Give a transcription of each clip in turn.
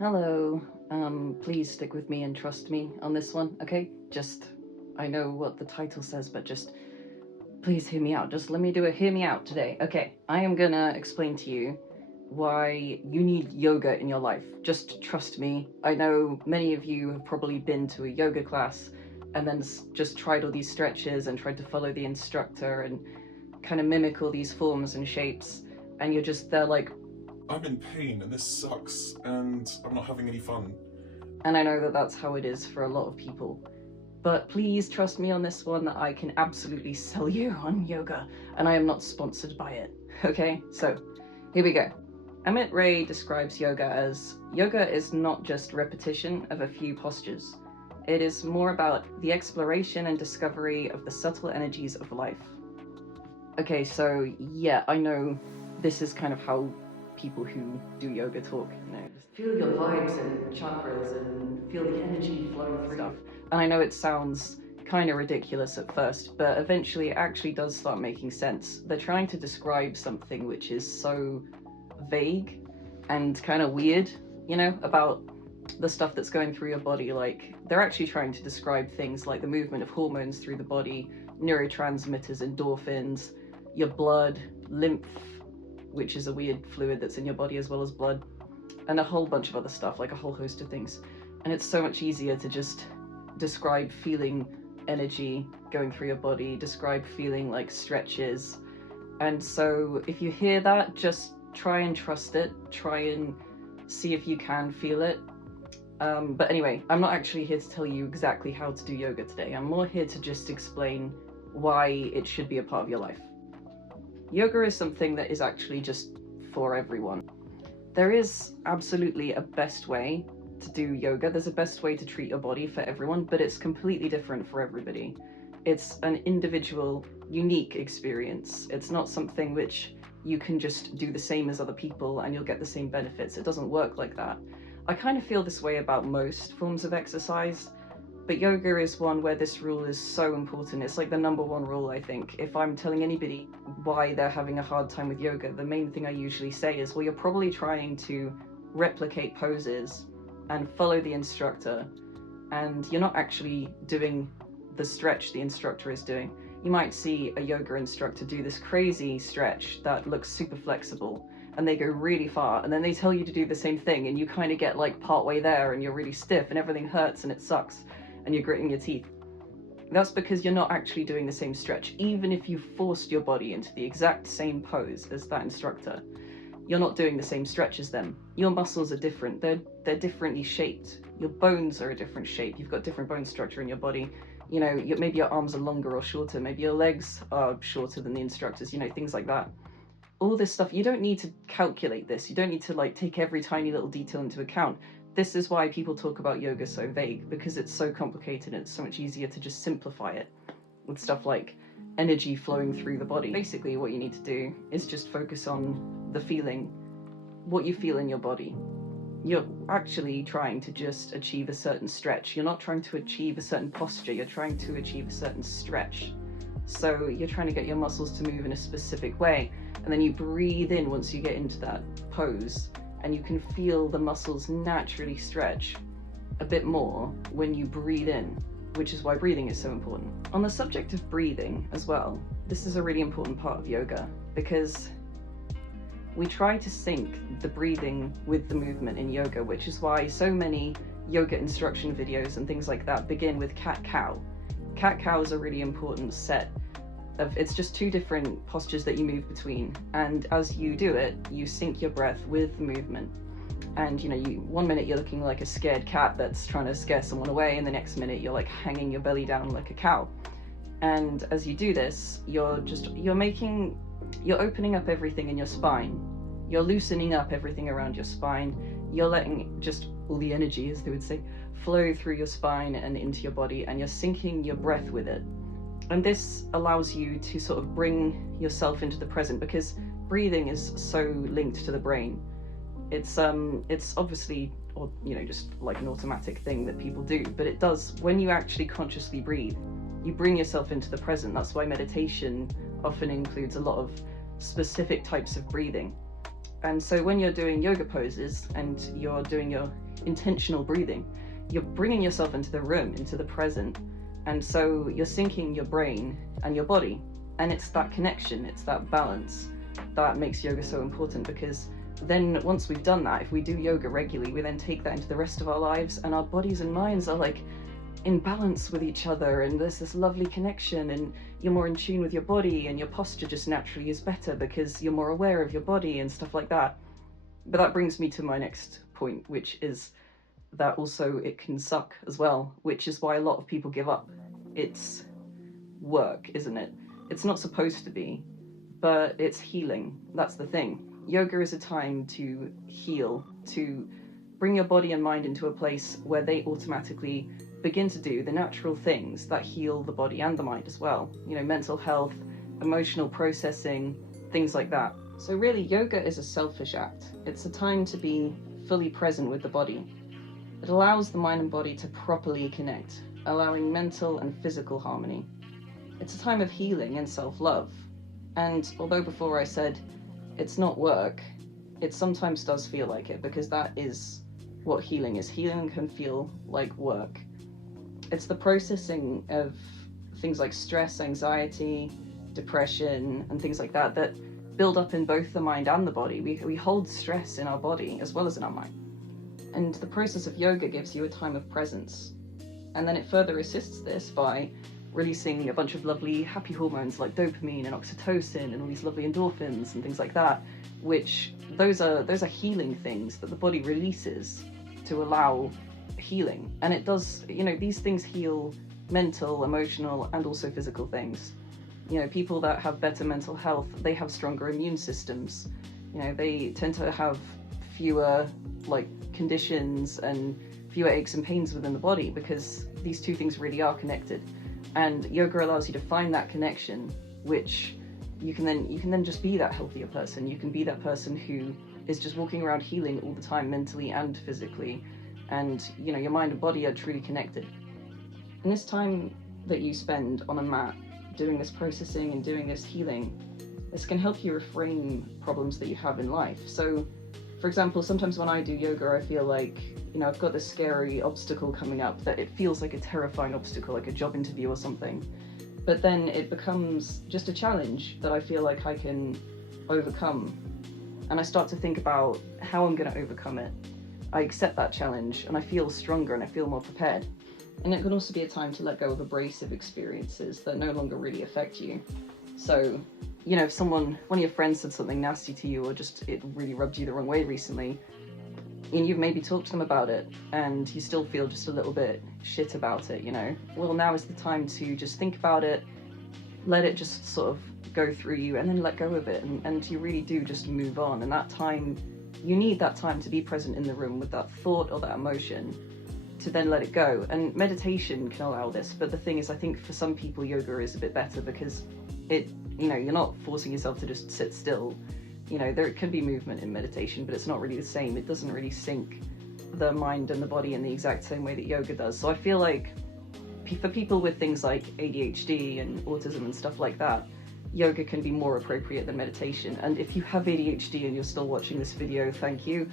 Hello, please stick with me and trust me on this one, okay? I know what the title says, but just please hear me out. Just let me do a hear me out today. Okay, I am gonna explain to you why you need yoga in your life. Just trust me. I know many of you have probably been to a yoga class and then just tried all these stretches and tried to follow the instructor and kind of mimic all these forms and shapes, and you're just there like, I'm in pain and this sucks and I'm not having any fun. and I know that that's how it is for a lot of people. But please trust me on this one that I can absolutely sell you on yoga, and I am not sponsored by it. Okay, so here we go. Amit Ray describes yoga as, yoga is not just repetition of a few postures. It is more about the exploration and discovery of the subtle energies of life. Okay, so yeah, I know this is kind of how people who do yoga talk, just feel your vibes and chakras and feel the energy flowing through stuff. And I know it sounds kind of ridiculous at first, but eventually it actually does start making sense. They're trying to describe something which is so vague and kind of weird, about the stuff that's going through your body. Like, they're actually trying to describe things like the movement of hormones through the body, neurotransmitters, endorphins, your blood, lymph, which is a weird fluid that's in your body as well as blood, and a whole bunch of other stuff, like a whole host of things. And it's so much easier to just describe feeling energy going through your body, describe feeling like stretches. And so if you hear that, just try and trust it, try and see if you can feel it. But anyway, I'm not actually here to tell you exactly how to do yoga today. I'm more here to just explain why it should be a part of your life. Yoga is something that is actually just for everyone. There is absolutely a best way to do yoga. There's a best way to treat your body for everyone, but it's completely different for everybody. It's an individual, unique experience. It's not something which you can just do the same as other people and you'll get the same benefits. It doesn't work like that. I kind of feel this way about most forms of exercise, but yoga is one where this rule is so important. It's like the number one rule, I think. If I'm telling anybody why they're having a hard time with yoga, the main thing I usually say is, well, you're probably trying to replicate poses and follow the instructor, and you're not actually doing the stretch the instructor is doing. You might see a yoga instructor do this crazy stretch that looks super flexible, and they go really far, and then they tell you to do the same thing, and you kind of get like partway there, and you're really stiff, and everything hurts, and it sucks, and you're gritting your teeth. That's because you're not actually doing the same stretch. Even if you forced your body into the exact same pose as that instructor, you're not doing the same stretch as them. Your muscles are different. They're differently shaped. Your bones are a different shape. You've got different bone structure in your body. Maybe your arms are longer or shorter. Maybe your legs are shorter than the instructors, things like that. All this stuff, you don't need to calculate this. You don't need to take every tiny little detail into account. This is why people talk about yoga so vague, because it's so complicated and it's so much easier to just simplify it with stuff like energy flowing through the body. Basically, what you need to do is just focus on the feeling, what you feel in your body. You're actually trying to just achieve a certain stretch. You're not trying to achieve a certain posture. You're trying to achieve a certain stretch. So you're trying to get your muscles to move in a specific way, and then you breathe in once you get into that pose, and you can feel the muscles naturally stretch a bit more when you breathe in, which is why breathing is so important. On the subject of breathing as well, this is a really important part of yoga, because we try to sync the breathing with the movement in yoga, which is why so many yoga instruction videos and things like that begin with cat-cow. Cat-cow is a really important set of, it's just two different postures that you move between, and as you do it, you sync your breath with the movement. And one minute you're looking like a scared cat that's trying to scare someone away, and the next minute you're like hanging your belly down like a cow. And as you do this, you're opening up everything in your spine. You're loosening up everything around your spine. You're letting just all the energy, as they would say, flow through your spine and into your body, and you're syncing your breath with it. And this allows you to sort of bring yourself into the present, because breathing is so linked to the brain. It's obviously, or just like an automatic thing that people do, but it does, when you actually consciously breathe, you bring yourself into the present. That's why meditation often includes a lot of specific types of breathing. And so when you're doing yoga poses and you're doing your intentional breathing, you're bringing yourself into the room, into the present. And so you're syncing your brain and your body. And it's that connection, it's that balance that makes yoga so important, because then once we've done that, if we do yoga regularly, we then take that into the rest of our lives, and our bodies and minds are like in balance with each other, and there's this lovely connection, and you're more in tune with your body, and your posture just naturally is better because you're more aware of your body and stuff like that. But that brings me to my next point, which is that also it can suck as well, which is why a lot of people give up. It's work, isn't it? It's not supposed to be, but it's healing. That's the thing. Yoga is a time to heal, to bring your body and mind into a place where they automatically begin to do the natural things that heal the body and the mind as well. You know, mental health, emotional processing, things like that. So really, yoga is a selfish act. It's a time to be fully present with the body. It allows the mind and body to properly connect, allowing mental and physical harmony. It's a time of healing and self-love. And although before I said it's not work, it sometimes does feel like it, because that is what healing is. Healing can feel like work. It's the processing of things like stress, anxiety, depression, and things like that that build up in both the mind and the body. We hold stress in our body as well as in our mind. And the process of yoga gives you a time of presence. And then it further assists this by releasing a bunch of lovely happy hormones like dopamine and oxytocin and all these lovely endorphins and things like that, which those are healing things that the body releases to allow healing. And it does, you know, these things heal mental, emotional, and also physical things. You know, people that have better mental health, they have stronger immune systems. You know, they tend to have fewer like conditions and fewer aches and pains within the body, because these two things really are connected. And yoga allows you to find that connection, which you can then just be that healthier person. You can be that person who is just walking around healing all the time, mentally and physically, and you know, your mind and body are truly connected. And this time that you spend on a mat doing this processing and doing this healing, this can help you reframe problems that you have in life. So for example, sometimes when I do yoga, I feel like, you know, I've got this scary obstacle coming up that it feels like a terrifying obstacle, like a job interview or something. But then it becomes just a challenge that I feel like I can overcome. And I start to think about how I'm going to overcome it. I accept that challenge and I feel stronger and I feel more prepared. And it can also be a time to let go of abrasive experiences that no longer really affect you. So, you know, if one of your friends said something nasty to you, or just it really rubbed you the wrong way recently, and you've maybe talked to them about it and you still feel just a little bit shit about it, you know, well, now is the time to just think about it, let it just sort of go through you, and then let go of it, and you really do just move on. And that time, you need that time to be present in the room with that thought or that emotion, to then let it go. And meditation can allow this, but the thing is, I think for some people yoga is a bit better, because it, you know, you're not forcing yourself to just sit still. You know, there can be movement in meditation, but it's not really the same. It doesn't really sync the mind and the body in the exact same way that yoga does. So I feel like for people with things like ADHD and autism and stuff like that, yoga can be more appropriate than meditation. And if you have ADHD and you're still watching this video, thank you.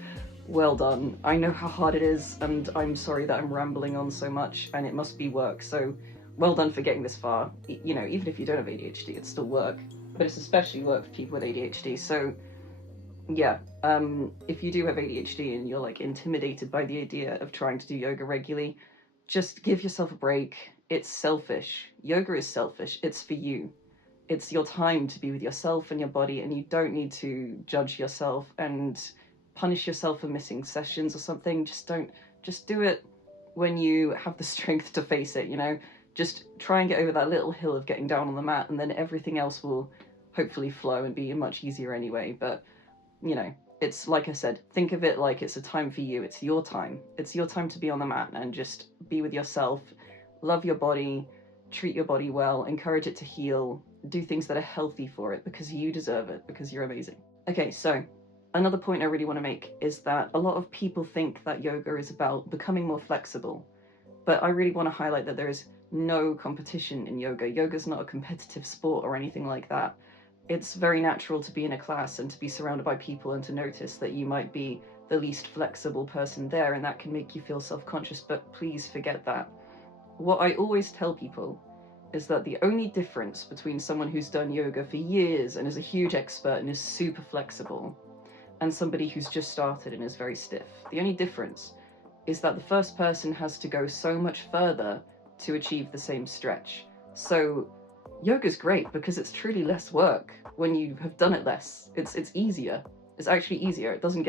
Well done. I know how hard it is, and I'm sorry that I'm rambling on so much, and it must be work. So well done for getting this far. You know, even if you don't have ADHD, it's still work, but it's especially work for people with ADHD. So yeah, if you do have ADHD and you're like intimidated by the idea of trying to do yoga regularly, just give yourself a break. It's selfish. Yoga is selfish. It's for you. It's your time to be with yourself and your body, and you don't need to judge yourself and punish yourself for missing sessions or something. Just do it when you have the strength to face it, you know? Just try and get over that little hill of getting down on the mat, and then everything else will hopefully flow and be much easier anyway. But, you know, it's like I said, think of it like it's a time for you. It's your time. It's your time to be on the mat and just be with yourself, love your body, treat your body well, encourage it to heal, do things that are healthy for it, because you deserve it, because you're amazing. Okay, so another point I really want to make is that a lot of people think that yoga is about becoming more flexible, but I really want to highlight that there is no competition in yoga. Yoga's not a competitive sport or anything like that. it's very natural to be in a class and to be surrounded by people and to notice that you might be the least flexible person there, and that can make you feel self-conscious, but please forget that. What I always tell people is that the only difference between someone who's done yoga for years and is a huge expert and is super flexible and somebody who's just started and is very stiff, the only difference is that the first person has to go so much further to achieve the same stretch. So yoga's great because it's truly less work when you have done it less. It's easier. It's actually easier. It doesn't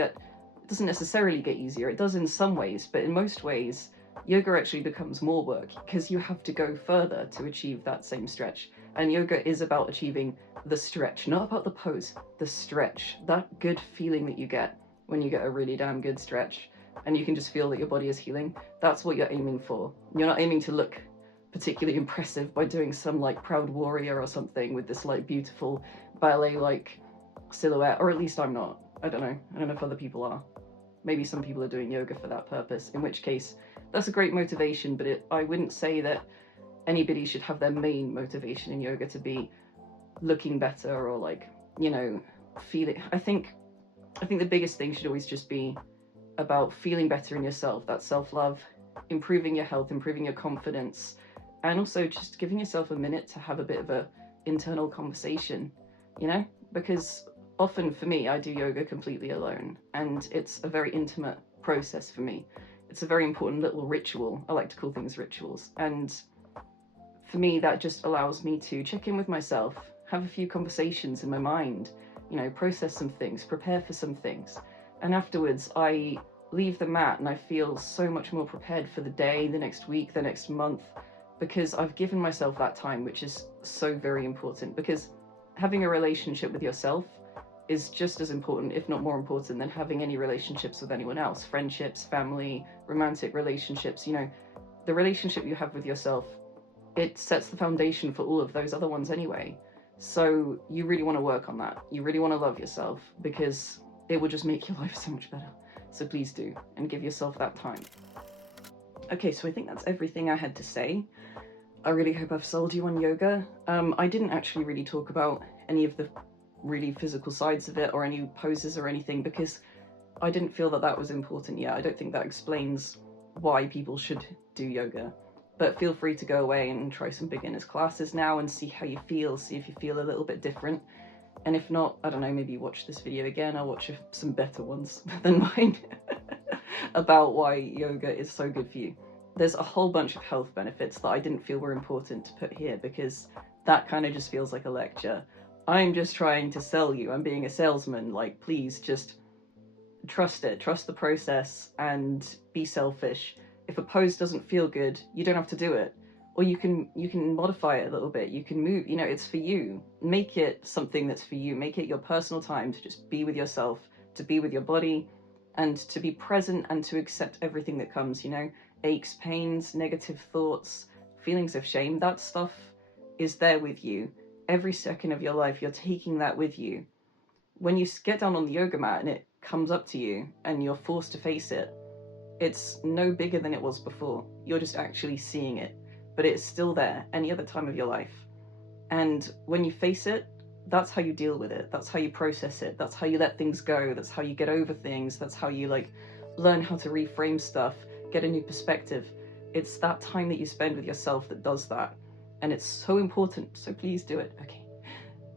necessarily get easier. It does in some ways, but in most ways, yoga actually becomes more work because you have to go further to achieve that same stretch. And yoga is about achieving the stretch, not about the pose, the stretch. That good feeling that you get when you get a really damn good stretch and you can just feel that your body is healing. That's what you're aiming for. You're not aiming to look particularly impressive by doing some like proud warrior or something with this like beautiful ballet-like silhouette, or at least I'm not. I don't know if other people are. Maybe some people are doing yoga for that purpose, in which case that's a great motivation, but I wouldn't say that anybody should have their main motivation in yoga to be looking better or like, you know, feeling. I think the biggest thing should always just be about feeling better in yourself, that self-love, improving your health, improving your confidence, and also just giving yourself a minute to have a bit of a internal conversation, you know, because often for me, I do yoga completely alone, and it's a very intimate process for me. It's a very important little ritual. I like to call things rituals. And for me, that just allows me to check in with myself, have a few conversations in my mind, you know, process some things, prepare for some things. And afterwards, I leave the mat and I feel so much more prepared for the day, the next week, the next month, because I've given myself that time, which is so very important. Because having a relationship with yourself is just as important, if not more important, than having any relationships with anyone else. Friendships, family, romantic relationships, you know, the relationship you have with yourself, it sets the foundation for all of those other ones anyway. So you really want to work on that. You really want to love yourself, because it will just make your life so much better. So please do, and give yourself that time. Okay, so I think that's everything I had to say. I really hope I've sold you on yoga. I didn't actually really talk about any of the really physical sides of it or any poses or anything, because I didn't feel that that was important yet. I don't think that explains why people should do yoga. But feel free to go away and try some beginners classes now and see how you feel, see if you feel a little bit different. And if not, I don't know, maybe watch this video again. I'll watch some better ones than mine about why yoga is so good for you. There's a whole bunch of health benefits that I didn't feel were important to put here, because that kind of just feels like a lecture. I'm just trying to sell you. I'm being a salesman. Like, please just trust it. Trust the process and be selfish. If a pose doesn't feel good, you don't have to do it. Or you can modify it a little bit. You can move, you know, it's for you. Make it something that's for you. Make it your personal time to just be with yourself, to be with your body, and to be present and to accept everything that comes, you know, aches, pains, negative thoughts, feelings of shame. That stuff is there with you. Every second of your life, you're taking that with you. When you get down on the yoga mat and it comes up to you and you're forced to face it, it's no bigger than it was before. You're just actually seeing it, but it's still there any other time of your life. And when you face it, that's how you deal with it. That's how you process it. That's how you let things go. That's how you get over things. That's how you like learn how to reframe stuff, get a new perspective. It's that time that you spend with yourself that does that. And it's so important, so please do it. Okay.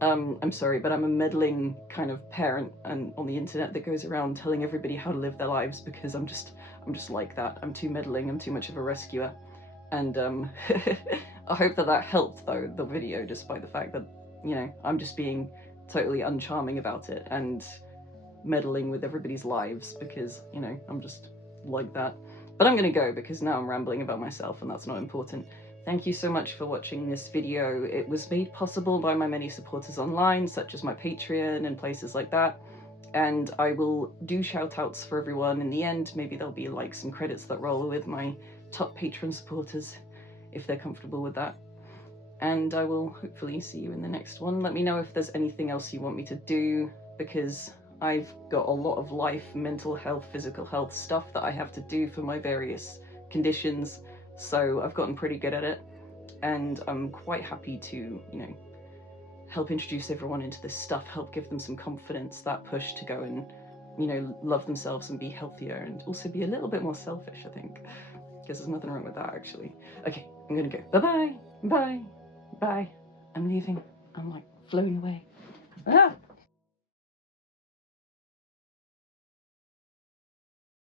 I'm sorry, but I'm a meddling kind of parent and on the internet that goes around telling everybody how to live their lives, because I'm just like that. I'm too meddling, I'm too much of a rescuer. And I hope that helped though, the video, despite the fact that, you know, I'm just being totally uncharming about it and meddling with everybody's lives, because, you know, I'm just like that. But I'm gonna go, because now I'm rambling about myself and that's not important. Thank you so much for watching this video. It was made possible by my many supporters online, such as my Patreon and places like that. And I will do shout outs for everyone in the end. Maybe there'll be like some credits that roll with my top patron supporters, if they're comfortable with that. And I will hopefully see you in the next one. Let me know if there's anything else you want me to do, because I've got a lot of life, mental health, physical health stuff that I have to do for my various conditions. So I've gotten pretty good at it, and I'm quite happy to, you know, help introduce everyone into this stuff, help give them some confidence, that push to go and, you know, love themselves and be healthier and also be a little bit more selfish, I think. Because there's nothing wrong with that, actually. Okay, I'm gonna go. Bye-bye. Bye. Bye. I'm leaving. I'm like floating away. Ah!